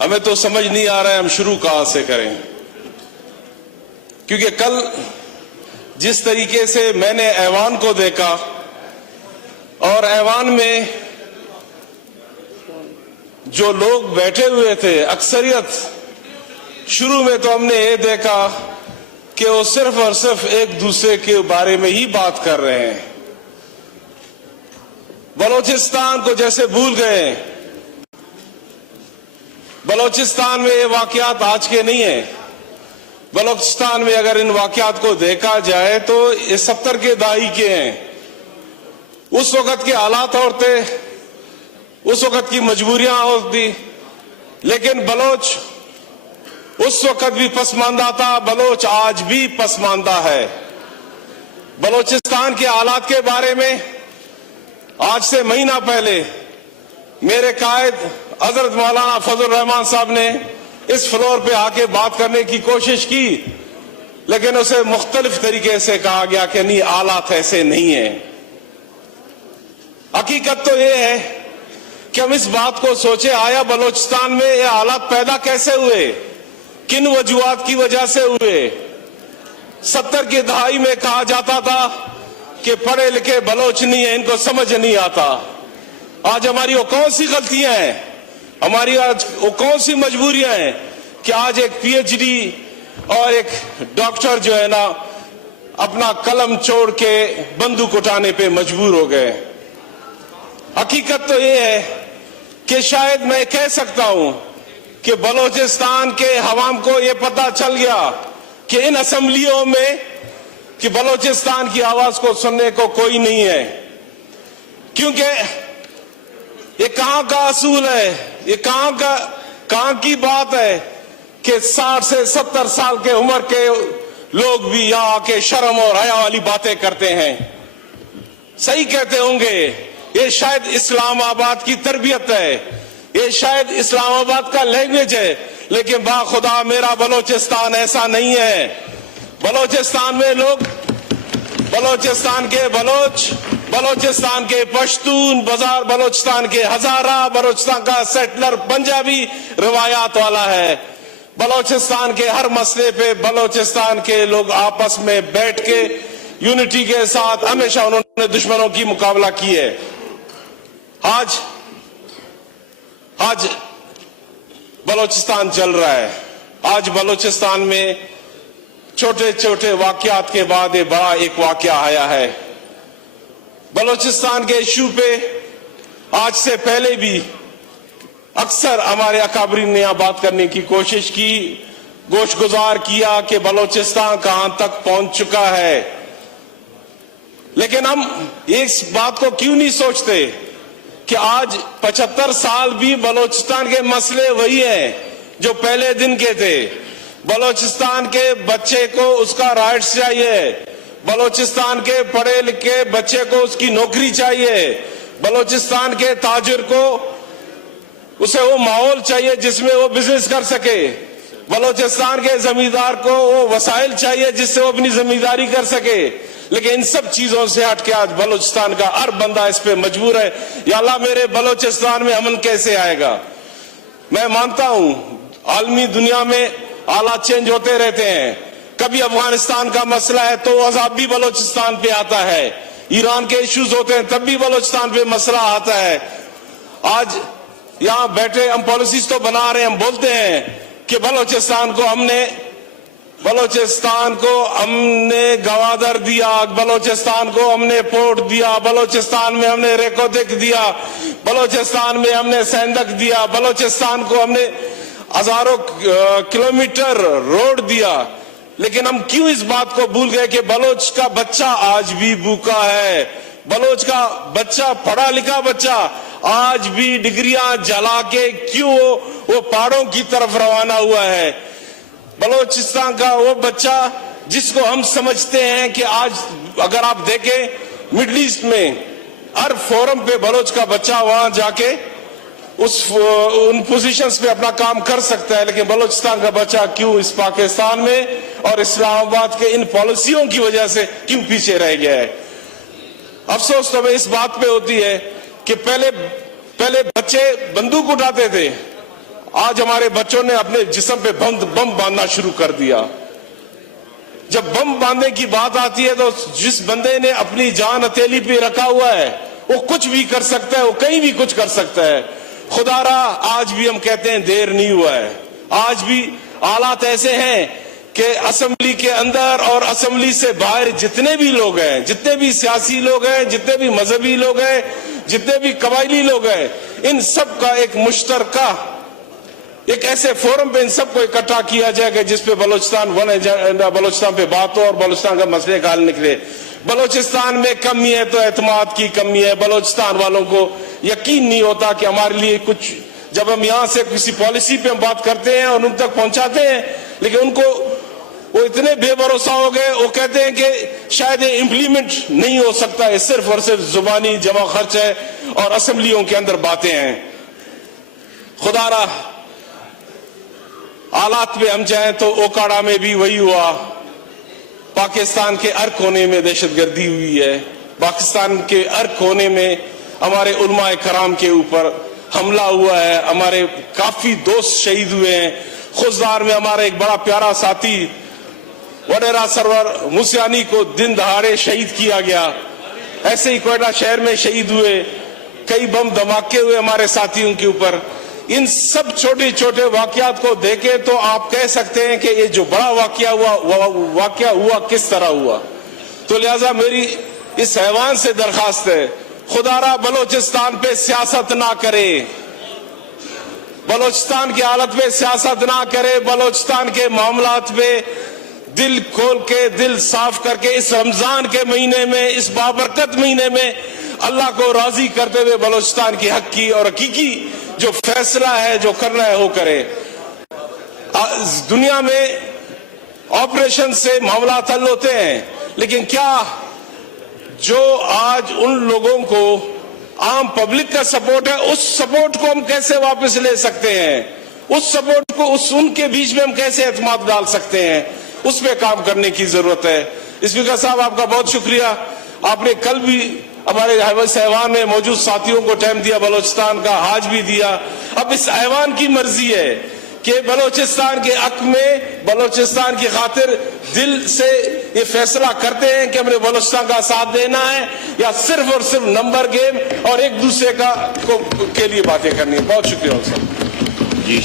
हमें तो समझ नहीं आ रहा है हम शुरू कहां से करें, क्योंकि कल जिस तरीके से मैंने ऐवान को देखा और ऐवान में जो लोग बैठे हुए थे अक्सरियत, शुरू में तो हमने ये देखा कि वो सिर्फ और सिर्फ एक दूसरे के बारे में ही बात कर रहे हैं, बलोचिस्तान को जैसे भूल गए। बलोचिस्तान में ये वाकयात आज के नहीं है। बलोचिस्तान में अगर इन वाकयात को देखा जाए तो ये 70 के दहाई के हैं। उस वक्त के हालात और थे, उस वक्त की मजबूरियां और थी, लेकिन बलोच उस वक्त भी पसमानदा था, बलोच आज भी पसमानदा है। बलोचिस्तान के हालात के बारे में आज से महीना पहले मेरे कायद हजरत मौलाना फजल रहमान साहब ने इस फ्लोर पे आके बात करने की कोशिश की, लेकिन उसे मुख्तलिफ तरीके से कहा गया कि नहीं, हालात ऐसे नहीं है। हकीकत तो यह है कि हम इस बात को सोचे, आया बलोचिस्तान में ये हालात पैदा कैसे हुए, किन वजूहात की वजह से हुए। 70 की दहाई में कहा जाता था कि पढ़े लिखे बलोच नहीं है, इनको समझ नहीं आता। आज हमारी वो कौन सी गलतियां हैं, हमारी आज वो कौन सी मजबूरियां हैं कि आज एक पीएचडी और एक डॉक्टर जो है ना अपना कलम छोड़ के बंदूक उठाने पे मजबूर हो गए। हकीकत तो ये है कि शायद मैं कह सकता हूं कि बलोचिस्तान के हवाम को ये पता चल गया कि इन असेंबलियों में कि बलोचिस्तान की आवाज को सुनने को कोई नहीं है, क्योंकि ये कहां का असूल है, ये कहां की बात है कि 60 से 70 साल के उम्र के लोग भी यहां आके शर्म और हया वाली बातें करते हैं। सही कहते होंगे, ये शायद इस्लामाबाद की तरबियत है, ये शायद इस्लामाबाद का लैंग्वेज है, लेकिन बाखुदा मेरा बलोचिस्तान ऐसा नहीं है। बलोचिस्तान में लोग, बलोचिस्तान के बलोच, बलोचिस्तान के पश्तून, बाजार बलोचिस्तान के हजारा, बलोचिस्तान का सेटलर पंजाबी रवायात वाला है। बलोचिस्तान के हर मसले पे बलोचिस्तान के लोग आपस में बैठ के यूनिटी के साथ हमेशा उन्होंने दुश्मनों की मुकाबला की है। आज बलोचिस्तान चल रहा है। आज बलोचिस्तान में छोटे छोटे वाकयात के बाद ये बड़ा एक वाकया आया है। बलोचिस्तान के इशू पे आज से पहले भी अक्सर हमारे अकाबरीन ने यहां बात करने की कोशिश की, गोशगुजार किया कि बलोचिस्तान कहां तक पहुंच चुका है, लेकिन हम इस बात को क्यों नहीं सोचते कि आज 75 साल भी बलोचिस्तान के मसले वही हैं जो पहले दिन के थे। बलोचिस्तान के बच्चे को उसका राइट्स चाहिए, बलोचिस्तान के पढ़े लिखे बच्चे को उसकी नौकरी चाहिए, बलोचिस्तान के ताजिर को उसे वो माहौल चाहिए जिसमें वो बिजनेस कर सके, बलोचिस्तान के जमींदार को वो वसाइल चाहिए जिससे वो अपनी जमींदारी कर सके। लेकिन इन सब चीजों से हटके आज बलोचिस्तान का हर बंदा इस पे मजबूर है, या अल्लाह मेरे बलोचिस्तान में अमन कैसे आएगा। मैं मानता हूं आलमी दुनिया में हालात चेंज होते रहते हैं, कभी अफगानिस्तान का मसला है तो अजाब भी बलोचिस्तान पे आता है, ईरान के इश्यूज होते हैं तब भी बलोचिस्तान पे मसला आता है। आज यहां बैठे हम पॉलिसीज तो बना रहे हैं, हम बोलते हैं कि बलोचिस्तान को हमने गवादर दिया, बलोचिस्तान को हमने पोर्ट दिया, बलोचिस्तान में हमने रेकोदिक दिया, बलोचिस्तान में हमने सेंदक दिया, बलोचिस्तान को हमने हजारों किलोमीटर रोड दिया। लेकिन हम क्यों इस बात को भूल गए कि बलोच का बच्चा आज भी भूखा है, बलोच का बच्चा, पढ़ा लिखा बच्चा आज भी डिग्रियां जला के क्यों वो पहाड़ों की तरफ रवाना हुआ है। बलोचिस्तान का वो बच्चा जिसको हम समझते हैं कि आज अगर आप देखें मिडिल ईस्ट में हर फोरम पे बलोच का बच्चा वहां जाके उन पोजीशंस पे अपना काम कर सकता है, लेकिन बलोचिस्तान का बच्चा क्यों इस पाकिस्तान में और इस्लामाबाद के इन पॉलिसियों की वजह से क्यों पीछे रह गया है। अफसोस तो इस बात पे होती है कि पहले बच्चे बंदूक उठाते थे, आज हमारे बच्चों ने अपने जिस्म पे बम बांधना शुरू कर दिया। जब बम बांधने की बात आती है तो जिस बंदे ने अपनी जान हथेली पे रखा हुआ है वो कुछ भी कर सकता है, वो कहीं भी कुछ कर सकता है। खुदारा आज भी हम कहते हैं देर नहीं हुआ है। आज भी हालात ऐसे हैं कि असेंबली के अंदर और असेंबली से बाहर जितने भी लोग हैं, जितने भी सियासी लोग हैं, जितने भी मजहबी लोग हैं, जितने भी कबायली लोग हैं, इन सब का एक मुश्तरका एक ऐसे फोरम पे इन सबको इकट्ठा किया जाएगा जिसपे बलोचिस्तान वन एजेंडा, बलोचिस्तान पे बात हो और बलोचिस्तान का मसले का हल निकले। बलोचिस्तान में कमी है तो एतमाद की कमी है। बलोचिस्तान वालों को यकीन नहीं होता कि हमारे लिए कुछ, जब हम यहाँ से किसी पॉलिसी पे हम बात करते हैं और उन तक पहुंचाते हैं, लेकिन उनको वो इतने बेभरोसा हो गए, वो कहते हैं कि शायद ये इम्प्लीमेंट नहीं हो सकता है, सिर्फ और सिर्फ जुबानी जमा खर्च है और असेंबलियों के अंदर बातें हैं। खुदारा हालात में हम चाहें तो ओकाड़ा में भी वही हुआ। पाकिस्तान के हर कोने में दहशतगर्दी हुई है। पाकिस्तान के हर कोने में हमारे उलमाए कराम के ऊपर हमला हुआ है। हमारे काफी दोस्त शहीद हुए हैं। खुशदार में हमारा एक बड़ा प्यारा साथी वडेरा सरवर मुसियानी को दिन दहाड़े शहीद किया गया। ऐसे ही कोयटा शहर में शहीद हुए, कई बम धमाके हुए हमारे साथियों के ऊपर। इन सब छोटे छोटे वाकयात को देखे तो आप कह सकते हैं कि ये जो बड़ा वाकया हुआ किस तरह हुआ। तो लिहाजा मेरी इस ऐवान से दरखास्त है, खुदारा बलोचिस्तान पे सियासत ना करे, बलोचिस्तान की हालत पे सियासत ना करे, बलोचिस्तान के मामलात पे दिल खोल के, दिल साफ करके इस रमजान के महीने में, इस बाबरकत महीने में अल्लाह को राजी करते हुए बलोचिस्तान की हक की और हकीकी जो फैसला है, जो करना है, वो करे। दुनिया में ऑपरेशन से मामला हल होते हैं, लेकिन क्या जो आज उन लोगों को आम पब्लिक का सपोर्ट है, उस सपोर्ट को हम कैसे वापस ले सकते हैं? उस सपोर्ट को उनके बीच में हम कैसे एतमाद डाल सकते हैं? उस पे काम करने की जरूरत है। स्पीकर साहब, आपका बहुत शुक्रिया। आपने कल भी हमारे ऐवान में मौजूद साथियों को टाइम दिया, बलोचिस्तान का आज भी दिया। अब इस ऐवान की मर्जी है कि बलोचिस्तान के हक में, बलोचिस्तान की खातिर दिल से ये फैसला करते हैं कि हमने बलोचिस्तान का साथ देना है या सिर्फ और सिर्फ नंबर गेम और एक दूसरे का के लिए बातें करनी है। बहुत शुक्रिया साहब जी।